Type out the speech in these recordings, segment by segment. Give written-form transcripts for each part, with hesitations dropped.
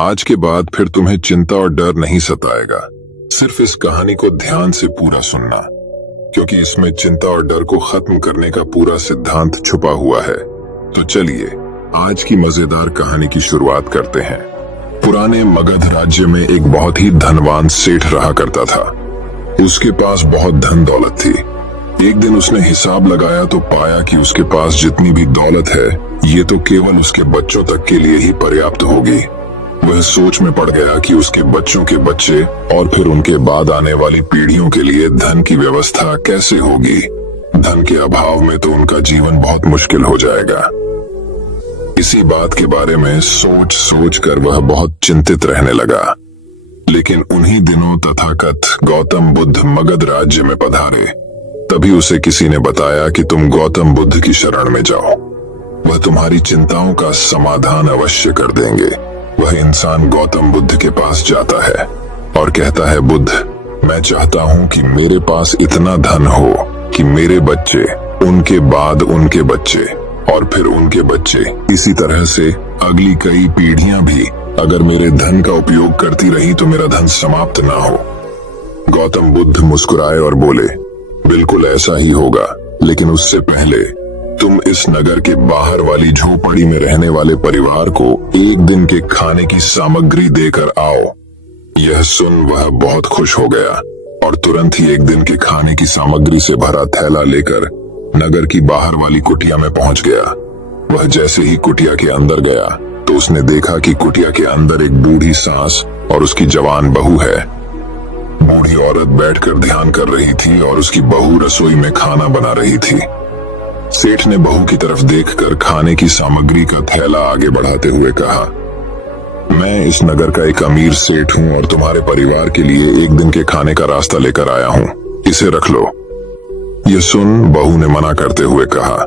आज के बाद फिर तुम्हें चिंता और डर नहीं सताएगा। सिर्फ इस कहानी को ध्यान से पूरा सुनना, क्योंकि इसमें चिंता और डर को खत्म करने का पूरा सिद्धांत छुपा हुआ है। तो चलिए आज की मजेदार कहानी की शुरुआत करते हैं। पुराने मगध राज्य में एक बहुत ही धनवान सेठ रहा करता था। उसके पास बहुत धन दौलत थी। एक दिन उसने हिसाब लगाया तो पाया कि उसके पास जितनी भी दौलत है ये तो केवल उसके बच्चों तक के लिए ही पर्याप्त होगी। वह सोच में पड़ गया कि उसके बच्चों के बच्चे और फिर उनके बाद आने वाली पीढ़ियों के लिए धन की व्यवस्था कैसे होगी। धन के अभाव में तो उनका जीवन बहुत मुश्किल हो जाएगा। इसी बात के बारे में सोच सोच कर वह बहुत चिंतित रहने लगा। लेकिन उन्हीं दिनों तथाकथ गौतम बुद्ध मगध राज्य में पधारे। तभी उसे किसी ने बताया कि तुम गौतम बुद्ध की शरण में जाओ, वह तुम्हारी चिंताओं का समाधान अवश्य कर देंगे। वह इंसान गौतम बुद्ध के पास जाता है और कहता है, बुद्ध, मैं चाहता हूं कि मेरे पास इतना धन हो कि मेरे बच्चे, उनके बाद उनके बच्चे और फिर उनके बच्चे, इसी तरह से अगली कई पीढ़ियां भी अगर मेरे धन का उपयोग करती रही तो मेरा धन समाप्त ना हो। गौतम बुद्ध मुस्कुराए और बोले, बिल्कुल ऐसा ही होगा, लेकिन उससे पहले तुम इस नगर के बाहर वाली झोपड़ी में रहने वाले परिवार को एक दिन के खाने की सामग्री देकर आओ। यह सुन वह बहुत खुश हो गया और तुरंत ही एक दिन के खाने की सामग्री से भरा थैला लेकर नगर की बाहर वाली कुटिया में पहुंच गया। वह जैसे ही कुटिया के अंदर गया तो उसने देखा कि कुटिया के अंदर एक बूढ़ी सास और उसकी जवान बहू है। बूढ़ी औरत बैठकर ध्यान कर रही थी और उसकी बहू रसोई में खाना बना रही थी। सेठ ने बहू की तरफ देखकर खाने की सामग्री का थैला आगे बढ़ाते हुए कहा, मैं इस नगर का एक अमीर सेठ हूं और तुम्हारे परिवार के लिए एक दिन के खाने का रास्ता लेकर आया हूं, इसे रख लो। ये सुन बहू ने मना करते हुए कहा,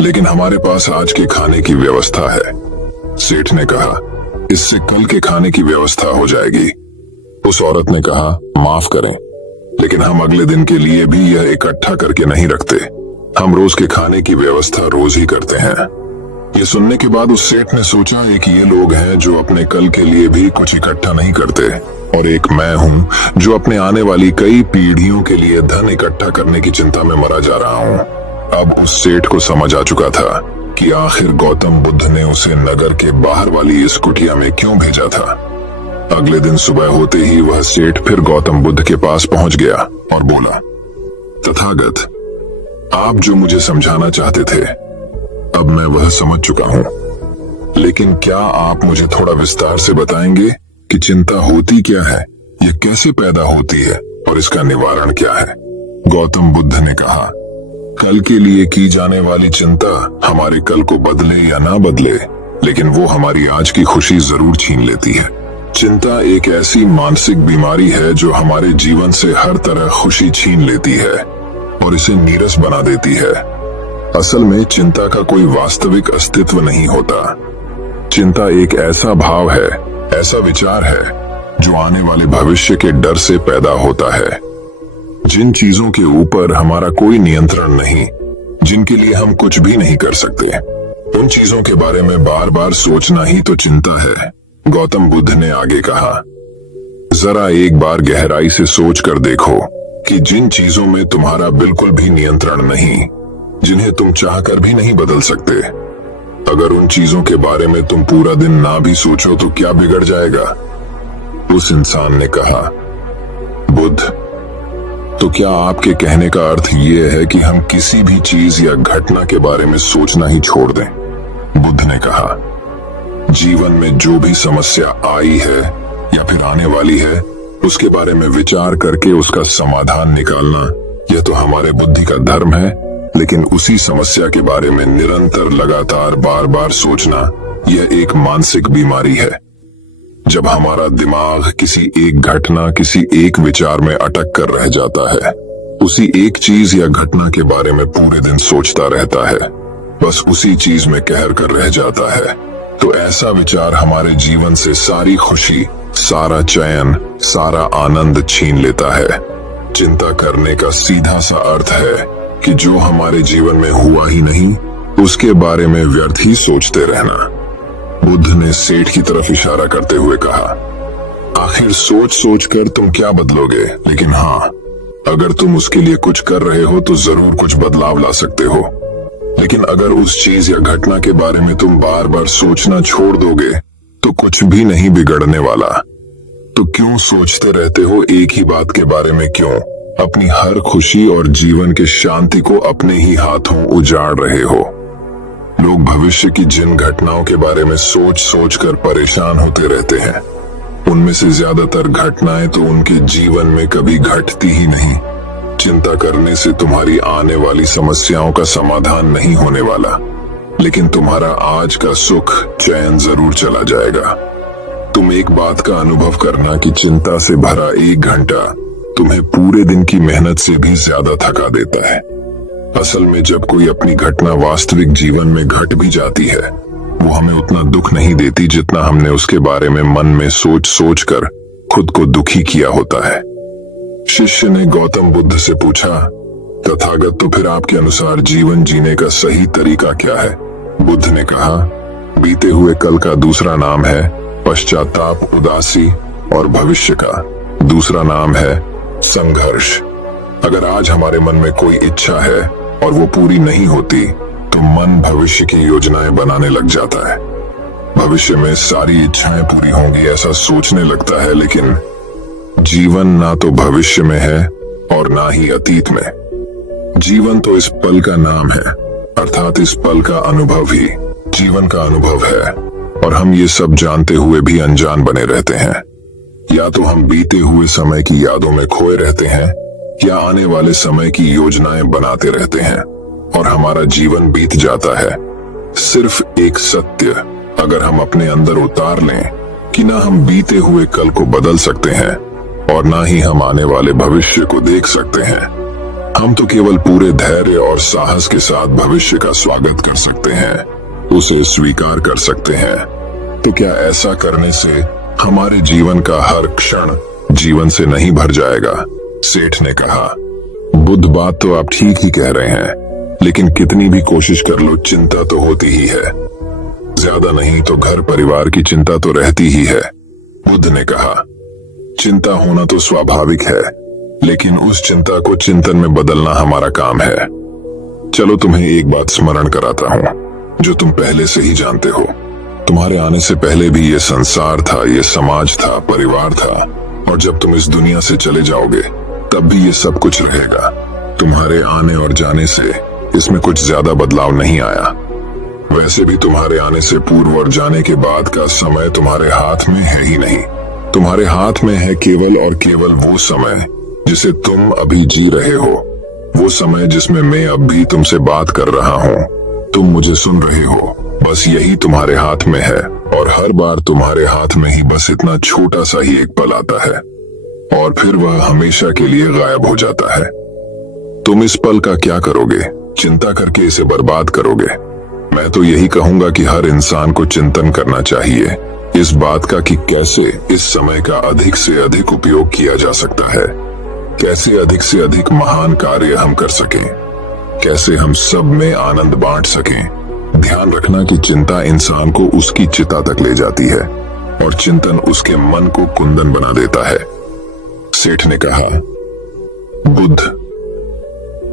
लेकिन हमारे पास आज के खाने की व्यवस्था है। सेठ ने कहा, इससे कल के खाने की व्यवस्था हो जाएगी। उस औरत ने कहा, माफ करें, लेकिन हम अगले दिन के लिए भी यह इकट्ठा करके नहीं रखते। हम रोज के खाने की व्यवस्था रोज ही करते हैं। ये सुनने के बाद उस सेठ ने सोचा, एक ये लोग हैं जो अपने कल के लिए भी कुछ इकट्ठा नहीं करते और एक मैं हूं जो अपने आने वाली कई पीढ़ियों के लिए धन इकट्ठा करने की चिंता में मरा जा रहा हूं। अब उस सेठ को समझ आ चुका था कि आखिर गौतम बुद्ध ने उसे नगर के बाहर वाली इस कुटिया में क्यों भेजा था। अगले दिन सुबह होते ही वह सेठ फिर गौतम बुद्ध के पास पहुंच गया और बोला, तथागत, आप जो मुझे समझाना चाहते थे अब मैं वह समझ चुका हूं, लेकिन क्या आप मुझे थोड़ा विस्तार से बताएंगे कि चिंता होती क्या है, यह कैसे पैदा होती है और इसका निवारण क्या है। गौतम बुद्ध ने कहा, कल के लिए की जाने वाली चिंता हमारे कल को बदले या ना बदले, लेकिन वो हमारी आज की खुशी जरूर छीन लेती है। चिंता एक ऐसी मानसिक बीमारी है जो हमारे जीवन से हर तरह खुशी छीन लेती है और इसे नीरस बना देती है। असल में चिंता का कोई वास्तविक अस्तित्व नहीं होता। चिंता एक ऐसा भाव है, ऐसा विचार है जो आने वाले भविष्य के डर से पैदा होता है। जिन चीजों के ऊपर हमारा कोई नियंत्रण नहीं, जिनके लिए हम कुछ भी नहीं कर सकते, उन चीजों के बारे में बार बार सोचना ही तो चिंता है। गौतम बुद्ध ने आगे कहा, जरा एक बार गहराई से सोच कर देखो कि जिन चीजों में तुम्हारा बिल्कुल भी नियंत्रण नहीं, जिन्हें तुम चाहकर भी नहीं बदल सकते, अगर उन चीजों के बारे में तुम पूरा दिन ना भी सोचो तो क्या बिगड़ जाएगा। उस इंसान ने कहा, बुद्ध, तो क्या आपके कहने का अर्थ ये है कि हम किसी भी चीज या घटना के बारे में सोचना ही छोड़ दें? बुद्ध ने कहा, जीवन में जो भी समस्या आई है या फिर आने वाली है उसके बारे में विचार करके उसका समाधान निकालना, यह तो हमारे बुद्धि का धर्म है, लेकिन उसी समस्या के बारे में निरंतर लगातार बार बार सोचना, यह एक मानसिक बीमारी है। जब हमारा दिमाग किसी एक घटना, किसी एक विचार में अटक कर रह जाता है, उसी एक चीज या घटना के बारे में पूरे दिन सोचता रहता है, बस उसी चीज में कहर कर रह जाता है, तो ऐसा विचार हमारे जीवन से सारी खुशी, सारा चैन, सारा आनंद छीन लेता है। चिंता करने का सीधा सा अर्थ है कि जो हमारे जीवन में हुआ ही नहीं उसके बारे में व्यर्थ ही सोचते रहना। बुद्ध ने सेठ की तरफ इशारा करते हुए कहा, आखिर सोच सोच कर तुम क्या बदलोगे, लेकिन हाँ, अगर तुम उसके लिए कुछ कर रहे हो तो जरूर कुछ बदलाव ला सकते हो। लेकिन अगर उस चीज या घटना के बारे में तुम बार बार सोचना छोड़ दोगे तो कुछ भी नहीं बिगड़ने वाला। तो क्यों सोचते रहते हो एक ही बात के बारे में? क्यों अपनी हर खुशी और जीवन के शांति को अपने ही हाथों उजाड़ रहे हो? लोग भविष्य की जिन घटनाओं के बारे में सोच सोच कर परेशान होते रहते हैं, उनमें से ज्यादातर घटनाएं तो उनके जीवन में कभी घटती ही नहीं। चिंता करने से तुम्हारी आने वाली समस्याओं का समाधान नहीं होने वाला, लेकिन तुम्हारा आज का सुख चैन जरूर चला जाएगा। तुम एक बात का अनुभव करना कि चिंता से भरा 1 घंटा तुम्हें पूरे दिन की मेहनत से भी ज्यादा थका देता है। असल में जब कोई अपनी घटना वास्तविक जीवन में घट भी जाती है, वो हमें उतना दुख नहीं देती जितना हमने उसके बारे में मन में सोच सोच कर खुद को दुखी किया होता है। शिष्य ने गौतम बुद्ध से पूछा, तथागत, तो फिर आपके अनुसार जीवन जीने का सही तरीका क्या है? बुद्ध ने कहा, बीते हुए कल का दूसरा नाम है पश्चाताप, उदासी, और भविष्य का दूसरा नाम है संघर्ष। अगर आज हमारे मन में कोई इच्छा है और वो पूरी नहीं होती तो मन भविष्य की योजनाएं बनाने लग जाता है। भविष्य में सारी इच्छाएं पूरी होंगी ऐसा सोचने लगता है, लेकिन जीवन ना तो भविष्य में है और ना ही अतीत में। जीवन तो इस पल का नाम है, अर्थात इस पल का अनुभव ही जीवन का अनुभव है, और हम ये सब जानते हुए भी अनजान बने रहते हैं। या तो हम बीते हुए समय की यादों में खोए रहते हैं या आने वाले समय की योजनाएं बनाते रहते हैं और हमारा जीवन बीत जाता है। सिर्फ एक सत्य अगर हम अपने अंदर उतार लें कि ना हम बीते हुए कल को बदल सकते हैं और ना ही हम आने वाले भविष्य को देख सकते हैं। हम तो केवल पूरे धैर्य और साहस के साथ भविष्य का स्वागत कर सकते हैं, उसे स्वीकार कर सकते हैं। तो क्या ऐसा करने से हमारे जीवन का हर क्षण जीवन से नहीं भर जाएगा? सेठ ने कहा, बुद्ध, बात तो आप ठीक ही कह रहे हैं, लेकिन कितनी भी कोशिश कर लो चिंता तो होती ही है। ज्यादा नहीं तो घर परिवार की चिंता तो रहती ही है। बुद्ध ने कहा, चिंता होना तो स्वाभाविक है, लेकिन उस चिंता को चिंतन में बदलना हमारा काम है। चलो तुम्हें एक बात स्मरण कराता हूं जो तुम पहले से ही जानते हो। तुम्हारे आने से पहले भी ये संसार था, ये समाज था, परिवार था, और जब तुम इस दुनिया से चले जाओगे तब भी ये सब कुछ रहेगा। तुम्हारे आने और जाने से इसमें कुछ ज्यादा बदलाव नहीं आया। वैसे भी तुम्हारे आने से पूर्व और जाने के बाद का समय तुम्हारे हाथ में है ही नहीं। तुम्हारे हाथ में है केवल और केवल वो समय जिसे तुम अभी जी रहे हो, वो समय जिसमें मैं अब भी तुमसे बात कर रहा हूँ, तुम मुझे सुन रहे हो। बस यही तुम्हारे हाथ में है, और हर बार तुम्हारे हाथ में ही बस इतना छोटा सा ही एक पल आता है और फिर वह हमेशा के लिए गायब हो जाता है। तुम इस पल का क्या करोगे? चिंता करके इसे बर्बाद करोगे? मैं तो यही कहूंगा कि हर इंसान को चिंतन करना चाहिए इस बात का कि कैसे इस समय का अधिक से अधिक उपयोग किया जा सकता है, कैसे अधिक से अधिक महान कार्य हम कर सकें, कैसे हम सब में आनंद बांट सकें। ध्यान रखना कि चिंता इंसान को उसकी चिता तक ले जाती है और चिंतन उसके मन को कुंदन बना देता है। सेठ ने कहा, बुद्ध,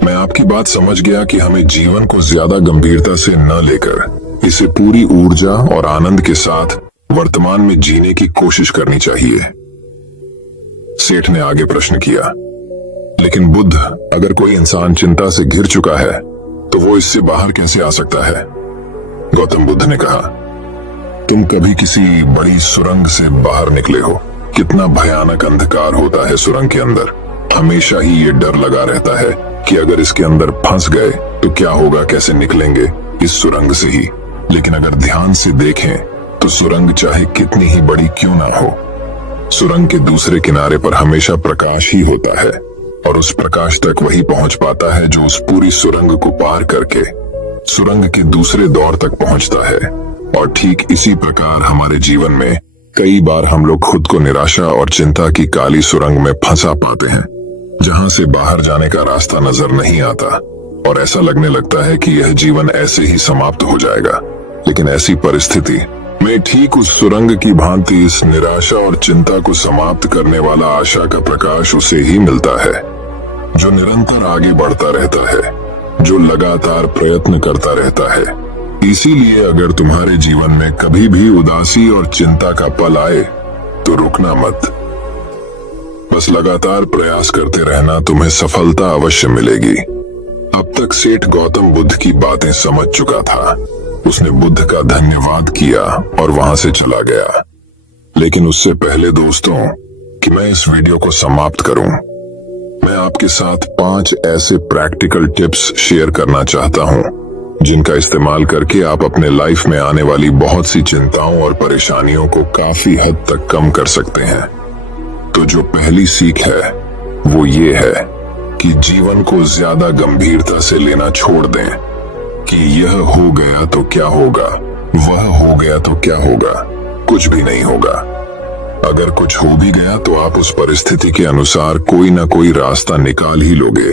मैं आपकी बात समझ गया कि हमें जीवन को ज्यादा गंभीरता से न लेकर इसे पूरी ऊर्जा और आनंद के साथ वर्तमान में जीने की कोशिश करनी चाहिए। सेठ ने आगे प्रश्न किया, लेकिन बुद्ध, अगर कोई इंसान चिंता से घिर चुका है तो वो इससे बाहर कैसे आ सकता है? गौतम बुद्ध ने कहा, तुम कभी किसी बड़ी सुरंग से बाहर निकले हो? कितना भयानक अंधकार होता है सुरंग के अंदर। हमेशा ही ये डर लगा रहता है कि अगर इसके अंदर फंस गए तो क्या होगा, कैसे निकलेंगे इस सुरंग से ही। लेकिन अगर ध्यान से देखें तो सुरंग चाहे कितनी ही बड़ी क्यों ना हो, सुरंग के दूसरे किनारे पर हमेशा प्रकाश ही होता है, और उस प्रकाश तक वही पहुंच पाता है जो उस पूरी सुरंग को पार करके सुरंग के दूसरे दौर तक पहुंचता है। और ठीक इसी प्रकार हमारे जीवन में कई बार हम लोग खुद को निराशा और चिंता की काली सुरंग में फंसा पाते हैं, जहां से बाहर जाने का रास्ता नजर नहीं आता, और ऐसा लगने लगता है कि यह जीवन ऐसे ही समाप्त हो जाएगा। लेकिन ऐसी परिस्थिति मैं ठीक उस सुरंग की भांति इस निराशा और चिंता को समाप्त करने वाला आशा का प्रकाश उसे ही मिलता है जो निरंतर आगे बढ़ता रहता है, जो लगातार प्रयत्न करता रहता है। इसीलिए अगर तुम्हारे जीवन में कभी भी उदासी और चिंता का पल आए तो रुकना मत, बस लगातार प्रयास करते रहना, तुम्हें सफलता अवश्य मिलेगी। अब तक सेठ गौतम बुद्ध की बातें समझ चुका था। उसने बुद्ध का धन्यवाद किया और वहां से चला गया। लेकिन उससे पहले दोस्तों कि मैं इस वीडियो को समाप्त करूं, मैं आपके साथ 5 ऐसे प्रैक्टिकल टिप्स शेयर करना चाहता हूं जिनका इस्तेमाल करके आप अपने लाइफ में आने वाली बहुत सी चिंताओं और परेशानियों को काफी हद तक कम कर सकते हैं। तो जो पहली सीख है वो ये है कि जीवन को ज्यादा गंभीरता से लेना छोड़ दें कि यह हो गया तो क्या होगा, वह हो गया तो क्या होगा। कुछ भी नहीं होगा। अगर कुछ हो भी गया तो आप उस परिस्थिति के अनुसार कोई ना कोई रास्ता निकाल ही लोगे।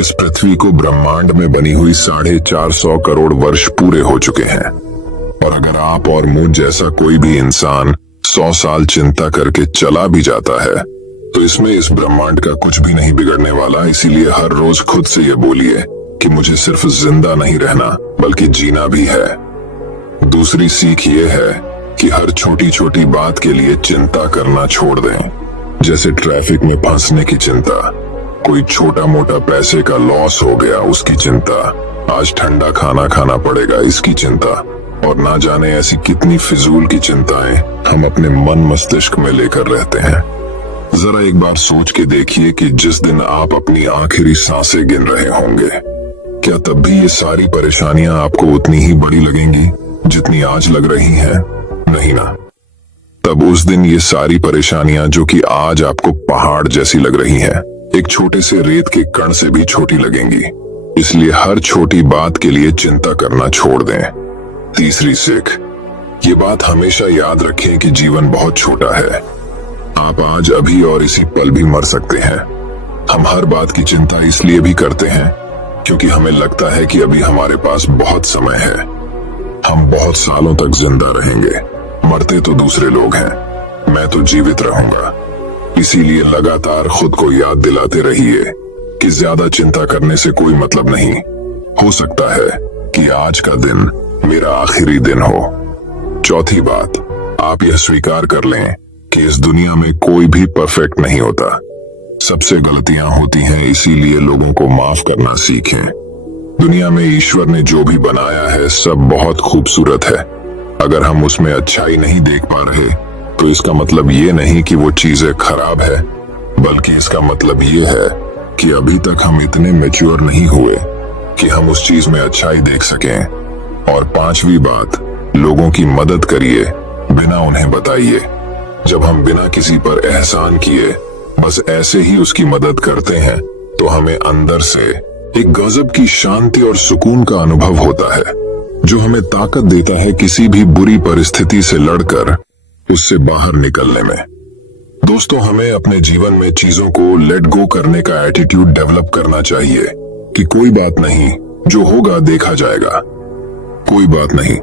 इस पृथ्वी को ब्रह्मांड में बनी हुई 450 करोड़ वर्ष पूरे हो चुके हैं और अगर आप और मुझ जैसा कोई भी इंसान 100 साल चिंता करके चला भी जाता है तो इसमें इस ब्रह्मांड का कुछ भी नहीं बिगड़ने वाला। इसीलिए हर रोज खुद से ये बोलिए कि मुझे सिर्फ जिंदा नहीं रहना बल्कि जीना भी है। दूसरी सीख ये है कि हर छोटी छोटी बात के लिए चिंता करना छोड़ दें, जैसे ट्रैफिक में फंसने की चिंता, कोई छोटा मोटा पैसे का लॉस हो गया उसकी चिंता, आज ठंडा खाना खाना पड़ेगा इसकी चिंता, और ना जाने ऐसी कितनी फिजूल की चिंताएं हम अपने मन मस्तिष्क में लेकर रहते हैं। जरा एक बार सोच के देखिए कि जिस दिन आप अपनी आखिरी सांसें गिन रहे होंगे, क्या तब भी ये सारी परेशानियां आपको उतनी ही बड़ी लगेंगी जितनी आज लग रही हैं? नहीं ना। तब उस दिन ये सारी परेशानियां जो कि आज आपको पहाड़ जैसी लग रही हैं, एक छोटे से रेत के कण से भी छोटी लगेंगी। इसलिए हर छोटी बात के लिए चिंता करना छोड़ दें। तीसरी सीख, ये बात हमेशा याद रखें कि जीवन बहुत छोटा है। आप आज अभी और इसी पल भी मर सकते हैं। हम हर बात की चिंता इसलिए भी करते हैं क्योंकि हमें लगता है कि अभी हमारे पास बहुत समय है, हम बहुत सालों तक जिंदा रहेंगे, मरते तो दूसरे लोग हैं, मैं तो जीवित रहूंगा। इसीलिए लगातार खुद को याद दिलाते रहिए कि ज्यादा चिंता करने से कोई मतलब नहीं। हो सकता है कि आज का दिन मेरा आखिरी दिन हो। चौथी बात, आप यह स्वीकार कर लें कि इस दुनिया में कोई भी परफेक्ट नहीं होता। सबसे गलतियां होती हैं, इसीलिए लोगों को माफ करना सीखें। दुनिया में ईश्वर ने जो भी बनाया है सब बहुत खूबसूरत है। अगर हम उसमें अच्छाई नहीं देख पा रहे तो इसका मतलब ये नहीं कि वो चीजें खराब है, बल्कि इसका मतलब ये है कि अभी तक हम इतने मैच्योर नहीं हुए कि हम उस चीज में अच्छाई देख सकें। और 5वीं बात, लोगों की मदद करिए बिना उन्हें बताइए। जब हम बिना किसी पर एहसान किए बस ऐसे ही उसकी मदद करते हैं तो हमें अंदर से एक गजब की शांति और सुकून का अनुभव होता है जो हमें ताकत देता है किसी भी बुरी परिस्थिति से लड़कर उससे बाहर निकलने में। दोस्तों, हमें अपने जीवन में चीजों को लेट गो करने का एटीट्यूड डेवलप करना चाहिए कि कोई बात नहीं, जो होगा देखा जाएगा। कोई बात नहीं,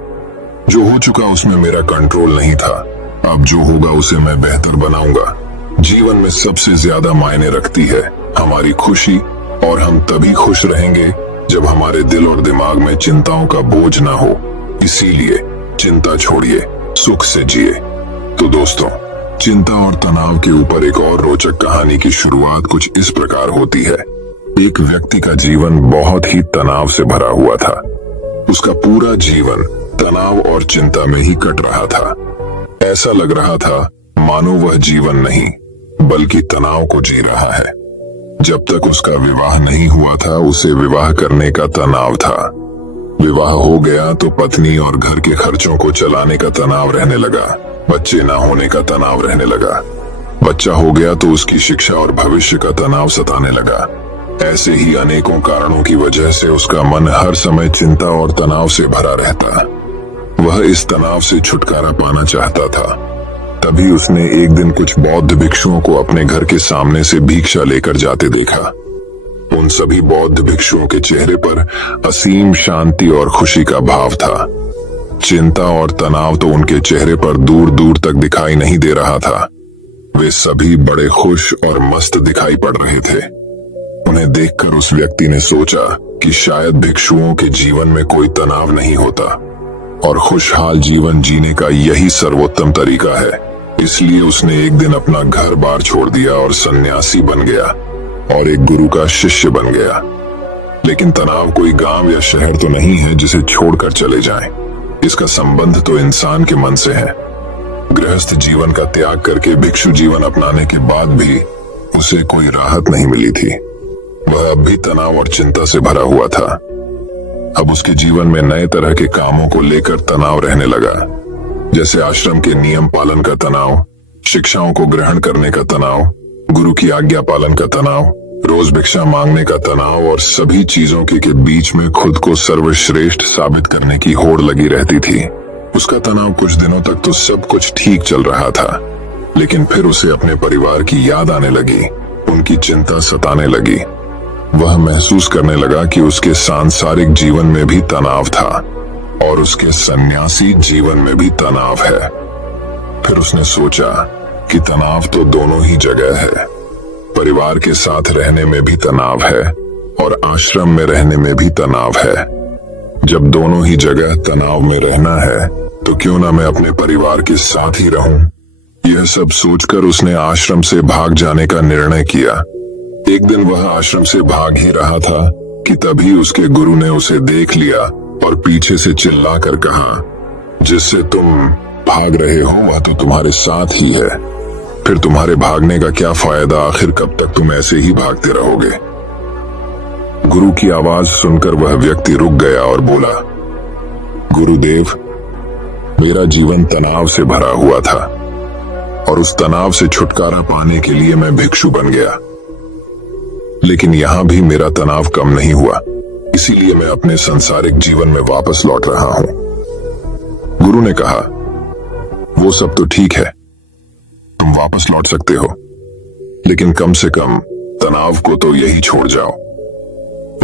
जो हो चुका उसमें मेरा कंट्रोल नहीं था, अब जो होगा उसे मैं बेहतर बनाऊंगा। जीवन में सबसे ज्यादा मायने रखती है हमारी खुशी, और हम तभी खुश रहेंगे जब हमारे दिल और दिमाग में चिंताओं का बोझ ना हो। इसीलिए चिंता छोड़िए, सुख से जिए। तो दोस्तों, चिंता और तनाव के ऊपर एक और रोचक कहानी की शुरुआत कुछ इस प्रकार होती है। एक व्यक्ति का जीवन बहुत ही तनाव से भरा हुआ था। उसका पूरा जीवन तनाव और चिंता में ही कट रहा था। ऐसा लग रहा था मानो वह जीवन नहीं बल्कि तनाव को जी रहा है। जब तक उसका विवाह नहीं हुआ था उसे विवाह करने का तनाव था। विवाह हो गया तो पत्नी और घर के खर्चों को चलाने का तनाव रहने लगा। बच्चे ना होने का तनाव रहने लगा। बच्चा हो गया तो उसकी शिक्षा और भविष्य का तनाव सताने लगा। ऐसे ही अनेकों कारणों की वजह से उसका मन हर समय चिंता और तनाव से भरा रहता। वह इस तनाव से छुटकारा पाना चाहता था। तभी उसने एक दिन कुछ बौद्ध भिक्षुओं को अपने घर के सामने से भिक्षा लेकर जाते देखा। उन सभी बौद्ध भिक्षुओं के चेहरे पर असीम शांति और खुशी का भाव था। चिंता और तनाव तो उनके चेहरे पर दूर दूर तक दिखाई नहीं दे रहा था। वे सभी बड़े खुश और मस्त दिखाई पड़ रहे थे। उन्हें देखकर उस व्यक्ति ने सोचा कि शायद भिक्षुओं के जीवन में कोई तनाव नहीं होता और खुशहाल जीवन जीने का यही सर्वोत्तम तरीका है। इसलिए उसने एक दिन अपना घर बार छोड़ दिया और सन्यासी बन गया और एक गुरु का शिष्य बन गया। लेकिन तनाव कोई गांव या शहर तो नहीं है जिसे छोड़कर चले जाएं। इसका संबंध तो इंसान के मन से है। गृहस्थ जीवन का त्याग करके भिक्षु जीवन अपनाने के बाद भी उसे कोई राहत नहीं मिली थी। वह अब भी तनाव और चिंता से भरा हुआ था। अब उसके जीवन में नए तरह के कामों को लेकर तनाव रहने लगा, जैसे आश्रम के नियम पालन का तनाव, शिक्षाओं को ग्रहण करने का तनाव, गुरु की आज्ञा पालन का तनाव, रोज भिक्षा मांगने का तनाव और सभी चीजों के बीच में खुद को सर्वश्रेष्ठ साबित करने की होड़ लगी रहती थी। उसका तनाव कुछ दिनों तक तो सब कुछ ठीक चल रहा था, लेकिन फिर उसे अपने परिवार की याद आने लगी, उनकी चिंता सताने लगी। वह महसूस करने लगा कि उसके सांसारिक जीवन में भी तनाव था और उसके सन्यासी जीवन में भी तनाव है। फिर उसने सोचा कि तनाव तो दोनों ही जगह है। परिवार के साथ रहने में भी तनाव है और आश्रम में रहने में भी तनाव है। जब दोनों ही जगह तनाव में रहना है तो क्यों ना मैं अपने परिवार के साथ ही रहूं। यह सब सोचकर उसने आश्रम से भाग जाने का निर्णय किया। एक दिन वह आश्रम से भाग ही रहा था कि तभी उसके गुरु ने उसे देख लिया और पीछे से चिल्लाकर कहा, जिससे तुम भाग रहे हो वह तो तुम्हारे साथ ही है। फिर तुम्हारे भागने का क्या फायदा, आखिर कब तक तुम ऐसे ही भागते रहोगे। गुरु की आवाज सुनकर वह व्यक्ति रुक गया और बोला, गुरुदेव, मेरा जीवन तनाव से भरा हुआ था और उस तनाव से छुटकारा पाने के लिए मैं भिक्षु बन गया। लेकिन यहां भी मेरा तनाव कम नहीं हुआ, इसीलिए मैं अपने सांसारिक जीवन में वापस लौट रहा हूं। गुरु ने कहा, वो सब तो ठीक है, तुम वापस लौट सकते हो, लेकिन कम से कम तनाव को तो यही छोड़ जाओ।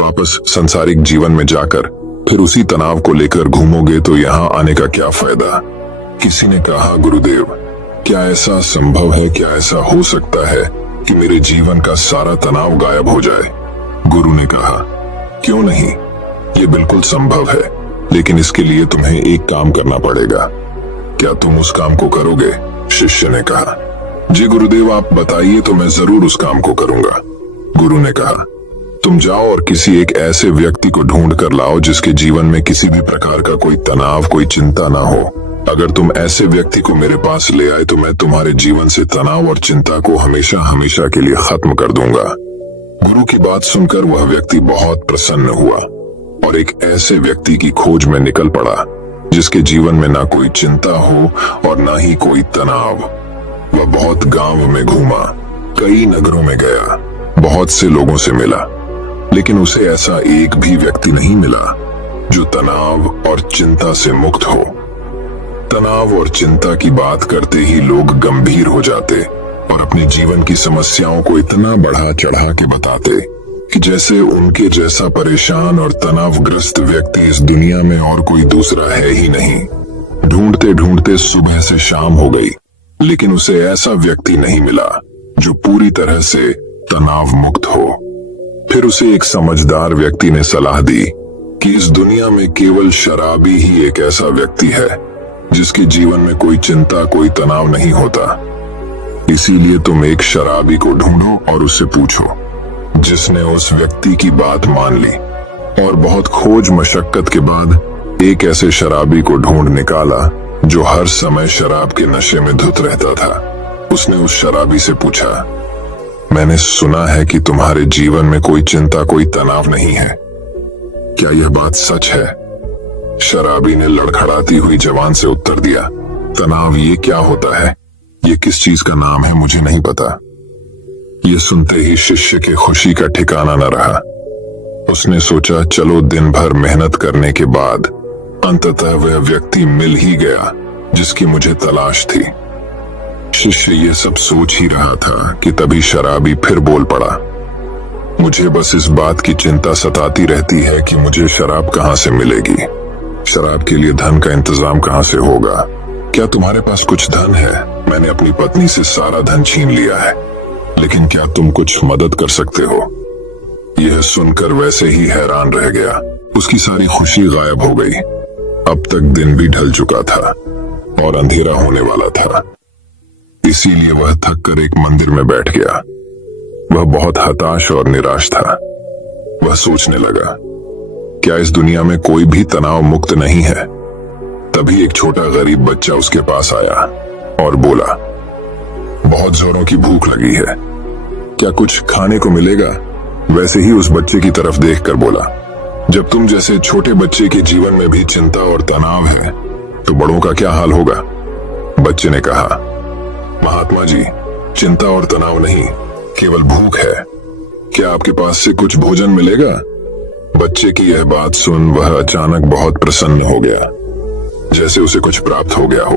वापस सांसारिक जीवन में जाकर फिर उसी तनाव को लेकर घूमोगे तो यहाँ आने का क्या फायदा। किसी ने कहा, गुरुदेव, क्या ऐसा संभव है, क्या ऐसा हो सकता है कि मेरे जीवन का सारा तनाव गायब हो जाए। गुरु ने कहा, क्यों नहीं, ये बिल्कुल संभव है, लेकिन इसके लिए तुम्हें एक काम करना पड़ेगा। क्या तुम उस काम को करोगे? शिष्य ने कहा, जी गुरुदेव, आप बताइए तो मैं जरूर उस काम को करूंगा। गुरु ने कहा, तुम जाओ और किसी एक ऐसे व्यक्ति को ढूंढ कर लाओ जिसके जीवन में किसी भी प्रकार का कोई तनाव, कोई चिंता ना हो। अगर तुम ऐसे व्यक्ति को मेरे पास ले आए तो मैं तुम्हारे जीवन से तनाव और चिंता को हमेशा हमेशा के लिए खत्म कर दूंगा। गुरु की बात सुनकर वह व्यक्ति बहुत प्रसन्न हुआ और एक ऐसे व्यक्ति की खोज में निकल पड़ा जिसके जीवन में ना कोई चिंता हो और ना ही कोई तनाव। वह बहुत गांव में घूमा, कई नगरों में गया, बहुत से लोगों से मिला, लेकिन उसे ऐसा एक भी व्यक्ति नहीं मिला जो तनाव और चिंता से मुक्त हो। तनाव और चिंता की बात करते ही लोग गंभीर हो जाते और अपने जीवन की समस्याओं को इतना बढ़ा चढ़ा के बताते कि जैसे उनके जैसा परेशान और तनावग्रस्त व्यक्ति इस दुनिया में और कोई दूसरा है ही नहीं। ढूंढते ढूंढते सुबह से शाम हो गई, लेकिन उसे ऐसा व्यक्ति नहीं मिला जो पूरी तरह से तनाव मुक्त हो। फिर उसे एक समझदार व्यक्ति ने सलाह दी कि इस दुनिया में केवल शराबी ही एक ऐसा व्यक्ति है जिसके जीवन में कोई चिंता, कोई तनाव नहीं होता। इसीलिए तुम एक शराबी को ढूंढो और उससे पूछो। जिसने उस व्यक्ति की बात मान ली और बहुत खोज मशक्कत के बाद एक ऐसे शराबी को ढूंढ निकाला जो हर समय शराब के नशे में धुत रहता था। उसने उस शराबी से पूछा, मैंने सुना है कि तुम्हारे जीवन में कोई चिंता, कोई तनाव नहीं है, क्या यह बात सच है? शराबी ने लड़खड़ाती हुई जबान से उत्तर दिया, तनाव ये क्या होता है, ये किस चीज का नाम है, मुझे नहीं पता। ये सुनते ही शिष्य के खुशी का ठिकाना न रहा। उसने सोचा, चलो दिन भर मेहनत करने के बाद अंततः वह व्यक्ति मिल ही गया जिसकी मुझे तलाश थी। शिष्य ये सब सोच ही रहा था कि तभी शराबी फिर बोल पड़ा, मुझे बस इस बात की चिंता सताती रहती है कि मुझे शराब कहां से मिलेगी। शराब के लिए धन का इंतजाम कहाँ से होगा? क्या तुम्हारे पास कुछ धन है? मैंने अपनी पत्नी से सारा धन छीन लिया है, लेकिन क्या तुम कुछ मदद कर सकते हो? यह सुनकर वैसे ही हैरान रह गया। उसकी सारी खुशी गायब हो गई। अब तक दिन भी ढल चुका था और अंधेरा होने वाला था, इसीलिए वह थक कर एक मंदिर में बैठ गया। वह बहुत हताश और निराश था। वह सोचने लगा, क्या इस दुनिया में कोई भी तनाव मुक्त नहीं है? तभी एक छोटा गरीब बच्चा उसके पास आया और बोला, बहुत जोरों की भूख लगी है, क्या कुछ खाने को मिलेगा? वैसे ही उस बच्चे की तरफ देखकर बोला, जब तुम जैसे छोटे बच्चे के जीवन में भी चिंता और तनाव है, तो बड़ों का क्या हाल होगा? बच्चे ने कहा, महात्मा जी, चिंता और तनाव नहीं, केवल भूख है। क्या आपके पास से कुछ भोजन मिलेगा? बच्चे की यह बात सुन वह अचानक बहुत प्रसन्न हो गया, जैसे उसे कुछ प्राप्त हो गया हो।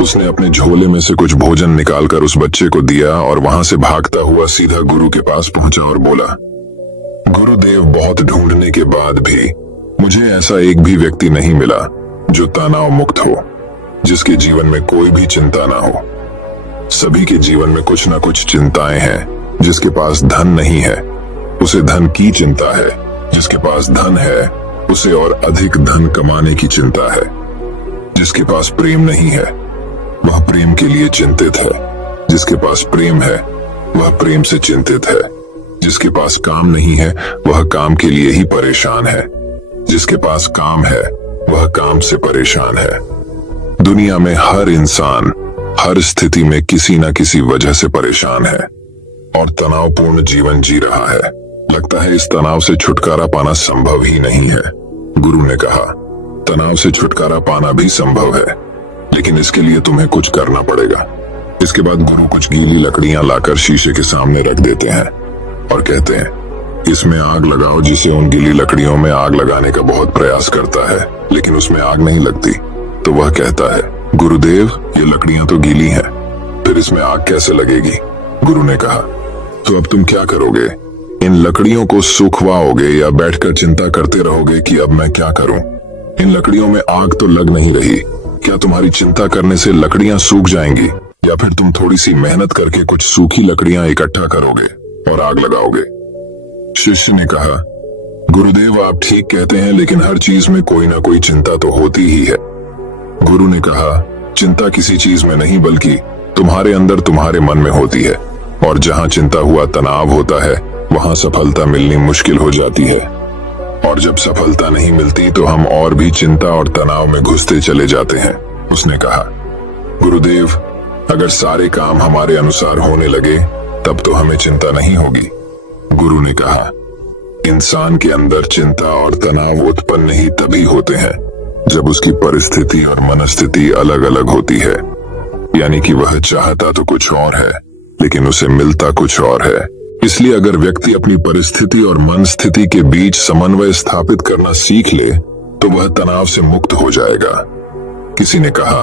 उसने अपने झोले में से कुछ भोजन निकालकर उस बच्चे को दिया और वहां से भागता हुआ सीधा गुरु के पास पहुंचा और बोला, गुरुदेव, बहुत ढूंढने के बाद भी मुझे ऐसा एक भी व्यक्ति नहीं मिला जो तनाव मुक्त हो, जिसके जीवन में कोई भी चिंता ना हो। सभी के जीवन में कुछ ना कुछ चिंताएं हैं। जिसके पास धन नहीं है उसे धन की चिंता है, जिसके पास धन है उसे और अधिक धन कमाने की चिंता है। जिसके पास प्रेम नहीं है वह प्रेम के लिए चिंतित है, जिसके पास प्रेम है वह प्रेम से चिंतित है। जिसके पास काम नहीं है वह काम के लिए ही परेशान है, जिसके पास काम है वह काम से परेशान है। दुनिया में हर इंसान हर स्थिति में किसी न किसी वजह से परेशान है और तनावपूर्ण जीवन जी रहा है। लगता है इस तनाव से छुटकारा पाना संभव ही नहीं है। गुरु ने कहा, तनाव से छुटकारा पाना भी संभव है, लेकिन इसके लिए तुम्हें कुछ करना पड़ेगा। इसके बाद गुरु कुछ गीली लकड़ियां लाकर शीशे के सामने रख देते हैं और कहते हैं, इसमें आग लगाओ। जिसे उन गीली लकड़ियों में आग लगाने का बहुत प्रयास करता है, लेकिन उसमें आग नहीं लगती, तो वह कहता है, गुरुदेव, ये लकड़ियां तो गीली हैं, फिर इसमें आग कैसे लगेगी? गुरु ने कहा, तो अब तुम क्या करोगे? इन लकड़ियों को सुखवाओगे या बैठकर चिंता करते रहोगे कि अब मैं क्या करूं? इन लकड़ियों में आग तो लग नहीं रही। क्या तुम्हारी चिंता करने से लकड़ियां सूख जाएंगी, या फिर तुम थोड़ी सी मेहनत करके कुछ सूखी लकड़ियां इकट्ठा करोगे और आग लगाओगे? शिष्य ने कहा, गुरुदेव, आप ठीक कहते हैं, लेकिन हर चीज में कोई ना कोई चिंता तो होती ही है। गुरु ने कहा, चिंता किसी चीज में नहीं बल्कि तुम्हारे अंदर तुम्हारे मन में होती है, और जहां चिंता हुआ तनाव होता है वहां सफलता मिलनी मुश्किल हो जाती है, और जब सफलता नहीं मिलती तो हम और भी चिंता और तनाव में घुसते चले जाते हैं। उसने कहा, गुरुदेव, अगर सारे काम हमारे अनुसार होने लगे तब तो हमें चिंता नहीं होगी। गुरु ने कहा, इंसान के अंदर चिंता और तनाव उत्पन्न ही तभी होते हैं जब उसकी परिस्थिति और मनस्थिति अलग अलग होती है, यानी कि वह चाहता तो कुछ और है लेकिन उसे मिलता कुछ और है। इसलिए अगर व्यक्ति अपनी परिस्थिति और मन स्थिति के बीच समन्वय स्थापित करना सीख ले तो वह तनाव से मुक्त हो जाएगा। किसी ने कहा,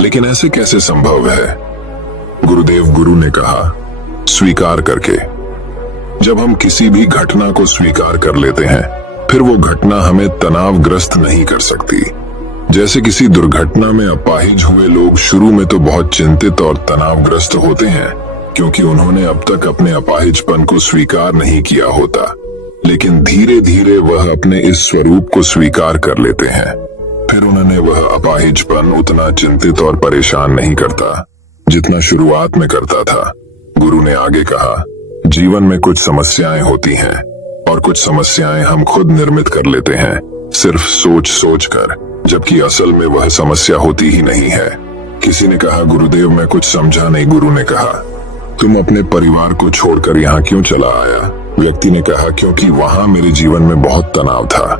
लेकिन ऐसे कैसे संभव है? गुरुदेव, गुरु ने कहा, स्वीकार करके। जब हम किसी भी घटना को स्वीकार कर लेते हैं फिर वो घटना हमें तनावग्रस्त नहीं कर सकती। जैसे किसी दुर्घटना में अपाहिज हुए लोग शुरू में तो बहुत चिंतित और तनावग्रस्त होते हैं, क्योंकि उन्होंने अब तक अपने अपाहिजपन को स्वीकार नहीं किया होता, लेकिन धीरे धीरे वह अपने इस स्वरूप को स्वीकार कर लेते हैं। फिर उन्हें वह अपाहिजपन उतना चिंतित और परेशान नहीं करता जितना शुरुआत में करता था। गुरु ने आगे कहा, जीवन में कुछ समस्याएं होती हैं और कुछ समस्याएं हम खुद निर्मित कर लेते हैं सिर्फ सोच सोच कर, जबकि असल में वह समस्या होती ही नहीं है। किसी ने कहा, गुरुदेव, मैं कुछ समझा नहीं। गुरु ने कहा, तुम अपने परिवार को छोड़कर यहाँ क्यों चला आया? व्यक्ति ने कहा, क्योंकि वहां मेरे जीवन में बहुत तनाव था।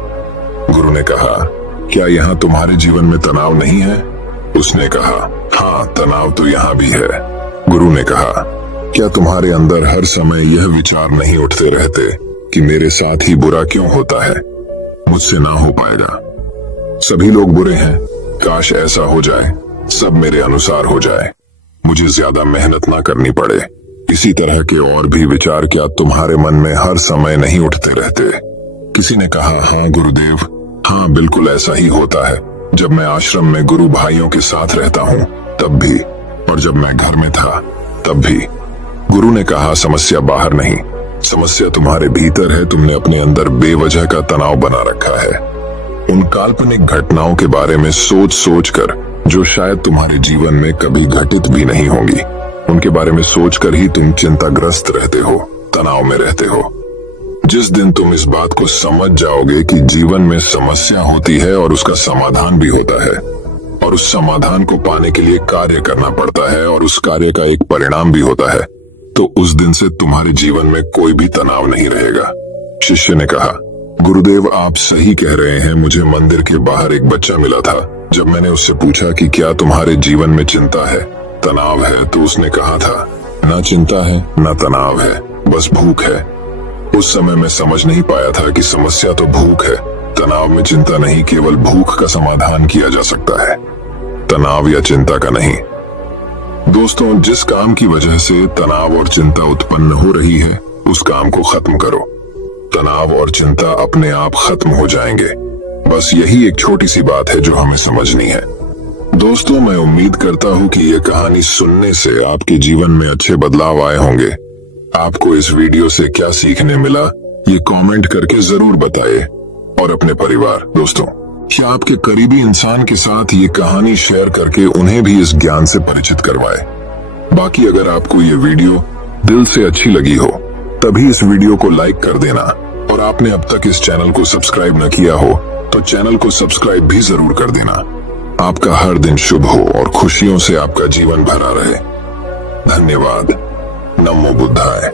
गुरु ने कहा, क्या यहाँ तुम्हारे जीवन में तनाव नहीं है? उसने कहा, हाँ, तनाव तो यहाँ भी है। गुरु ने कहा, क्या तुम्हारे अंदर हर समय यह विचार नहीं उठते रहते कि मेरे साथ ही बुरा क्यों होता है, मुझसे ना हो पाएगा, सभी लोग बुरे हैं, काश ऐसा हो जाए, सब मेरे अनुसार हो जाए, मुझे ज्यादा मेहनत ना करनी पड़े। इसी तरह के और भी विचार क्या तुम्हारे मन में हर समय नहीं उठते रहते? किसी ने कहा, हाँ गुरुदेव, हाँ, बिल्कुल ऐसा ही होता है। जब मैं आश्रम में गुरु भाइयों के साथ रहता हूँ तब भी, और जब मैं घर में था तब भी। गुरु ने कहा, समस्या बाहर नहीं, समस्या तुम्हारे भीतर है। तुमने अपने अंदर बेवजह का तनाव बना रखा है, उन काल्पनिक घटनाओं के बारे में सोच सोच कर जो शायद तुम्हारे जीवन में कभी घटित भी नहीं होंगी। उनके बारे में सोचकर ही तुम चिंताग्रस्त रहते हो, तनाव में रहते हो। जिस दिन तुम इस बात को समझ जाओगे कि जीवन में समस्या होती है और उसका समाधान भी होता है, और उस समाधान को पाने के लिए कार्य करना पड़ता है, और उस कार्य का एक परिणाम भी होता है, तो उस दिन से तुम्हारे जीवन में कोई भी तनाव नहीं रहेगा। शिष्य ने कहा, गुरुदेव आप सही कह रहे हैं। मुझे मंदिर के बाहर एक बच्चा मिला था। जब मैंने उससे पूछा कि क्या तुम्हारे जीवन में चिंता है, तनाव है, तो उसने कहा था, ना चिंता है ना तनाव है, बस भूख है। उस समय मैं समझ नहीं पाया था कि समस्या तो भूख है, तनाव में चिंता नहीं, केवल भूख का समाधान किया जा सकता है, तनाव या चिंता का नहीं। दोस्तों, जिस काम की वजह से तनाव और चिंता उत्पन्न हो रही है, उस काम को खत्म करो। तनाव और चिंता अपने आप खत्म हो जाएंगे। बस यही एक छोटी सी बात है जो हमें समझनी है। दोस्तों, मैं उम्मीद करता हूँ कि ये कहानी सुनने से आपके जीवन में अच्छे बदलाव आए होंगे। आपको इस वीडियो से क्या सीखने मिला, ये कमेंट करके जरूर बताइए। और अपने परिवार, दोस्तों या आपके करीबी इंसान के साथ ये कहानी शेयर करके उन्हें भी इस ज्ञान से परिचित करवाएं। बाकी अगर आपको ये वीडियो दिल से अच्छी लगी हो तभी इस वीडियो को लाइक कर देना, और आपने अब तक इस चैनल को सब्सक्राइब न किया हो तो चैनल को सब्सक्राइब भी जरूर कर देना। आपका हर दिन शुभ हो और खुशियों से आपका जीवन भरा रहे। धन्यवाद। नमो बुद्धाय।